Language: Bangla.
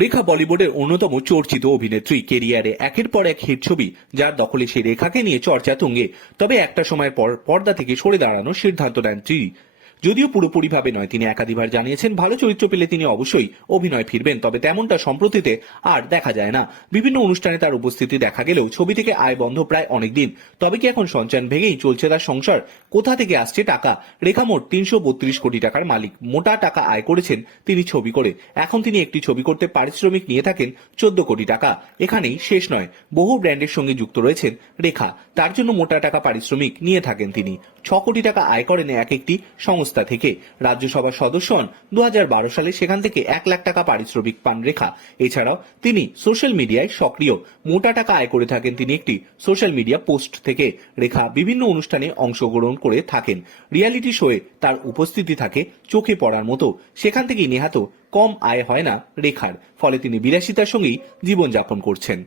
রেখা বলিউডের অন্যতম চর্চিত অভিনেত্রী কেরিয়ারে একের পর এক হিট ছবি, যার দখলে সেই রেখাকে নিয়ে চর্চা তুঙ্গে। তবে একটা সময়ের পর পর্দা থেকে সরে দাঁড়ানোর সিদ্ধান্ত নেন তিনি। যদিও পুরোপুরিভাবে নয়, তিনি একাধিবার জানিয়েছেন, ভালো চরিত্র পেলে তিনি অবশ্যই অভিনয় ফিরবেন, তবে তেমনটা সম্প্রতিতে আর দেখা যায় না। বিভিন্ন অনুষ্ঠানে তার উপস্থিতি দেখা গেলেও ছবি থেকে আয় বন্ধ প্রায় অনেকদিন। তবে কি এখন সঞ্চয়ন ভেঙেই চলছে তার সংসার? কোথা থেকে আসছে টাকা? রেখা মোট তিনশো বত্রিশ কোটি টাকার মালিক। মোটা টাকা আয় করেছেন তিনি ছবি করে। এখন তিনি একটি ছবি করতে পারিশ্রমিক নিয়ে থাকেন চোদ্দ কোটি টাকা। এখানেই শেষ নয়, বহু ব্র্যান্ডের সঙ্গে যুক্ত রয়েছেন রেখা। তার জন্য মোটা টাকা পারিশ্রমিক নিয়ে থাকেন তিনি। ছ কোটি টাকা আয় করেন এক একটি সংস্থা। থেকে রাজ্যসভার সদস্য হন দু হাজার বারো সালে সেখান থেকে এক লাখ টাকা পারিশ্রমিক পান রেখা। এছাড়াও তিনি সোশ্যাল মিডিয়ায় সক্রিয়। মোটা টাকা আয় করে থাকেন তিনি একটি সোশ্যাল মিডিয়া পোস্ট থেকে। রেখা বিভিন্ন অনুষ্ঠানে অংশগ্রহণ করে থাকেন। রিয়ালিটি শোয়ে তার উপস্থিতি থাকে চোখে পড়ার মতো। সেখান থেকেই নেহাত। কম আয় হয় না রেখার। ফলে তিনি বিলাসিতার সঙ্গেই জীবনযাপন করছেন।